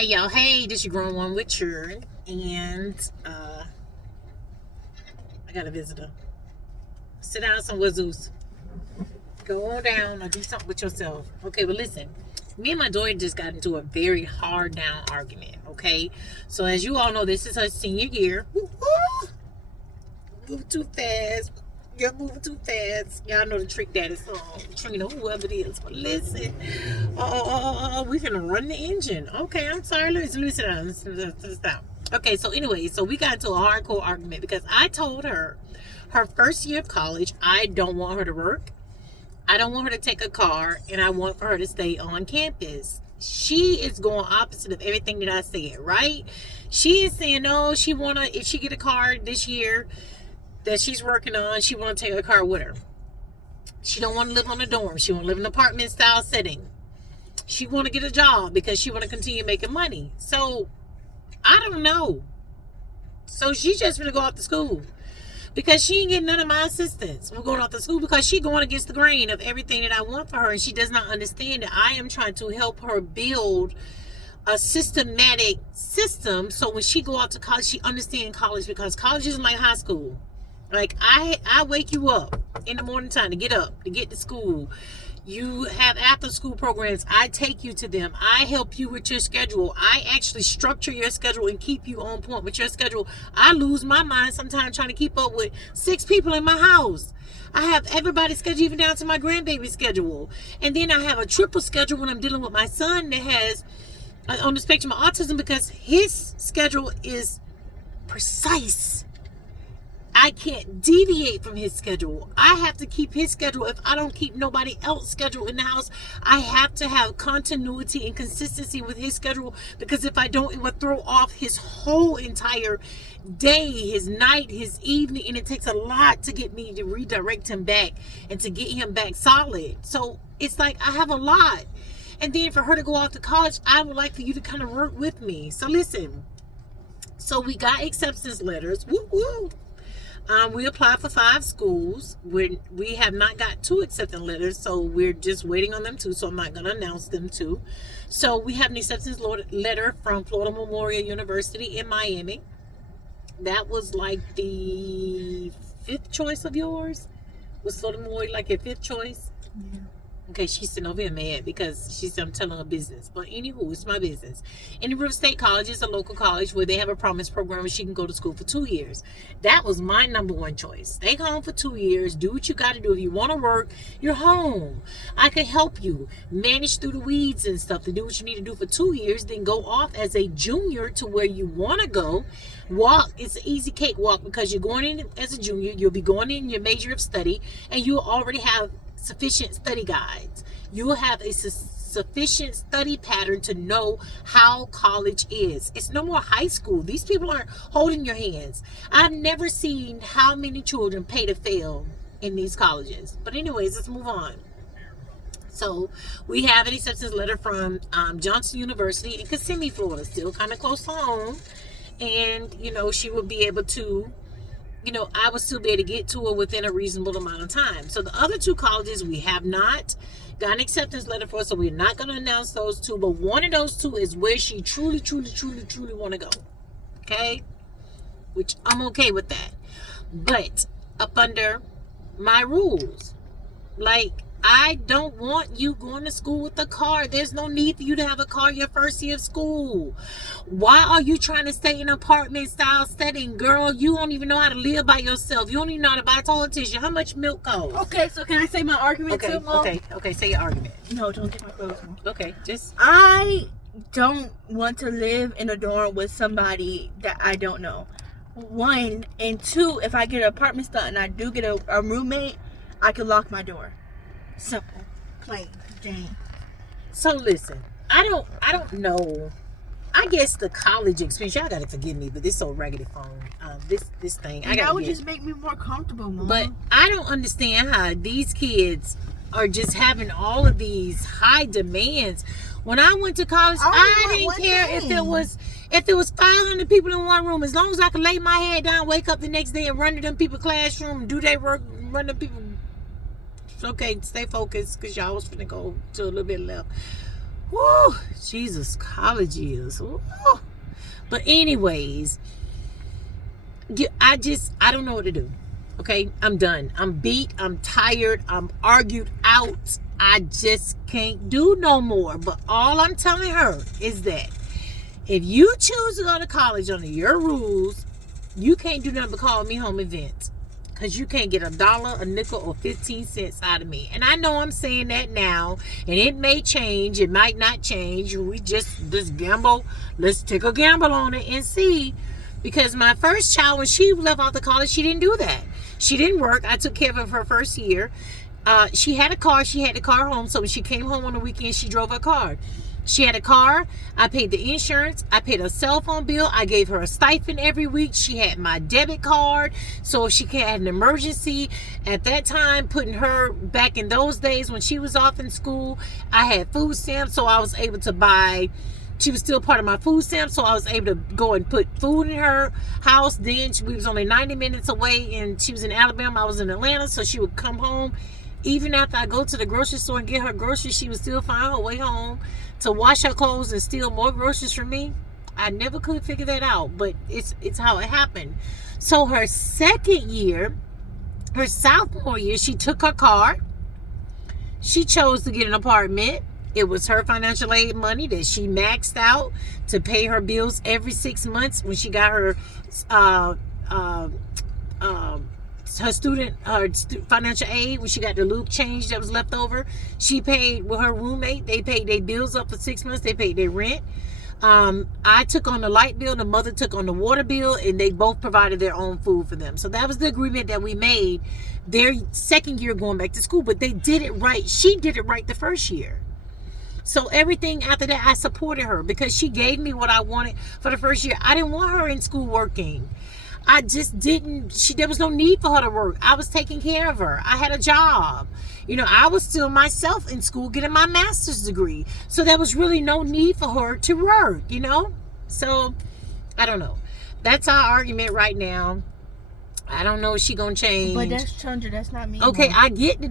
Hey y'all, hey, this your grown one with Churn, and I got a visitor. Sit down, some wazoos. Go on down or do something with yourself. Okay, but listen, me and my daughter just got into a very hard down argument. Okay, so as you all know, this is her senior year. Woo-hoo! Move too fast. You're moving too fast. Y'all know the Trick Daddy song. Trina, whoever it is. But listen, we finna run the engine. Okay, I'm sorry. Listen down. Okay, so anyway, so we got into a hardcore argument because I told her first year of college, I don't want her to work. I don't want her to take a car, and I want for her to stay on campus. She is going opposite of everything that I said, right? She is saying, no, she wanna, if she get a car this year that she's working on, she want to take a car with her. She don't want to live on a dorm. She want to live in an apartment style setting. She want to get a job because she want to continue making money. So I don't know. So she's just gonna go off to school because she ain't getting none of my assistance. We're going off to school because she going against the grain of everything that I want for her, and she does not understand that I am trying to help her build a systematic system so when she go out to college, she understands college, because college isn't like high school. Like I wake you up in the morning time to get up, to get to school. You have after school programs. I take you to them. I help you with your schedule. I actually structure your schedule and keep you on point with your schedule. I lose my mind sometimes trying to keep up with 6 people in my house. I have everybody's schedule, even down to my grandbaby's schedule. And then I have a triple schedule when I'm dealing with my son that has on the spectrum of autism, because his schedule is precise. I can't deviate from his schedule. I have to keep his schedule. If I don't keep nobody else's schedule in the house, I have to have continuity and consistency with his schedule, because if I don't, it would throw off his whole entire day, his night, his evening, and it takes a lot to get me to redirect him back and to get him back solid. So it's like I have a lot. And then for her to go off to college, I would like for you to kind of work with me. So listen, so we got acceptance letters. Woo woo. We applied for 5 schools. We have not got 2 acceptance letters, so we're just waiting on them too. So I'm not going to announce them too. So we have an acceptance letter from Florida Memorial University in Miami. That was like the 5th choice of yours. Was Florida Memorial like your 5th choice? Yeah. Okay, she's sitting over here mad because I'm telling her business. But anywho, it's my business. Indian River State College is a local college where they have a promise program where she can go to school for 2 years. That was my number one choice. Stay home for 2 years. Do what you got to do. If you want to work, you're home. I could help you manage through the weeds and stuff to do what you need to do for 2 years. Then go off as a junior to where you want to go. Walk. It's an easy cakewalk because you're going in as a junior. You'll be going in your major of study, and you'll already have sufficient study guides. You will have a sufficient study pattern to know how college is. It's no more high school. These people aren't holding your hands. I've never seen how many children pay to fail in these colleges. But anyways, let's move on. So we have an acceptance letter from Johnson University in Kissimmee, Florida, still kind of close to home. And, she will be able to, I would still be able to get to her within a reasonable amount of time. So the other 2 colleges, we have not got an acceptance letter for, so we're not going to announce those 2. But one of those 2 is where she truly want to go. Okay? Which I'm okay with that. But up under my rules. Like, I don't want you going to school with a car. There's no need for you to have a car your first year of school. Why are you trying to stay in an apartment style setting? Girl, you don't even know how to live by yourself. You don't even know how to buy toilet tissue. How much milk costs? Okay, so can I say my argument too, Mom? Okay, say your argument. No, don't get my clothes on. Okay, just... I don't want to live in a dorm with somebody that I don't know. 1, and 2, if I get an apartment style and I do get a roommate, I can lock my door. Simple, plain, Jane. So listen, I don't know. I guess the college experience, y'all gotta forgive me, but this so raggedy phone. This thing. That would just make me more comfortable, Mom. But I don't understand how these kids are just having all of these high demands. When I went to college, I didn't care if it was 500 people in one room. As long as I could lay my head down, wake up the next day and run to them people's classroom, do their work, run to people. Okay, stay focused because y'all was finna go to a little bit left. Woo, Jesus, college years. Woo. But anyways, I don't know what to do. Okay, I'm done. I'm beat. I'm tired. I'm argued out. I just can't do no more. But all I'm telling her is that if you choose to go to college under your rules, you can't do nothing but call me home and vent. Because you can't get $1, a nickel, or 15 cents out of me. And I know I'm saying that now. And it may change. It might not change. We just gamble. Let's take a gamble on it and see. Because my first child, when she left out the college, she didn't do that. She didn't work. I took care of her first year. She had a car. She had the car home. So when she came home on the weekend, she drove her car. She had a car. I paid the insurance. I paid her cell phone bill. I gave her a stipend every week. She had my debit card. So if she had an emergency at that time, putting her back in those days when she was off in school, I had food stamps. So I was able to buy. She was still part of my food stamp, so I was able to go and put food in her house. Then we was only 90 minutes away, and she was in Alabama. I was in Atlanta, so she would come home. Even after I go to the grocery store and get her groceries, she would still find her way home to wash her clothes and steal more groceries from me. I never could figure that out, but it's how it happened. So her second year, her sophomore year, she took her car. She chose to get an apartment. It was her financial aid money that she maxed out to pay her bills every 6 months when she got her financial aid, when she got the loop change that was left over. She paid with her roommate. They paid their bills up for 6 months. They paid their rent. I took on the light bill. The mother took on the water bill, and they both provided their own food for them. So that was the agreement that we made their second year going back to school. But they did it right. She did it right the first year. So everything after that, I supported her because she gave me what I wanted for the first year. I didn't want her in school working. I just didn't. There was no need for her to work. I was taking care of her. I had a job. I was still myself in school getting my master's degree. So there was really no need for her to work, So, I don't know. That's our argument right now. I don't know if she's going to change. But that's Chandra. That's not me. Okay, I get the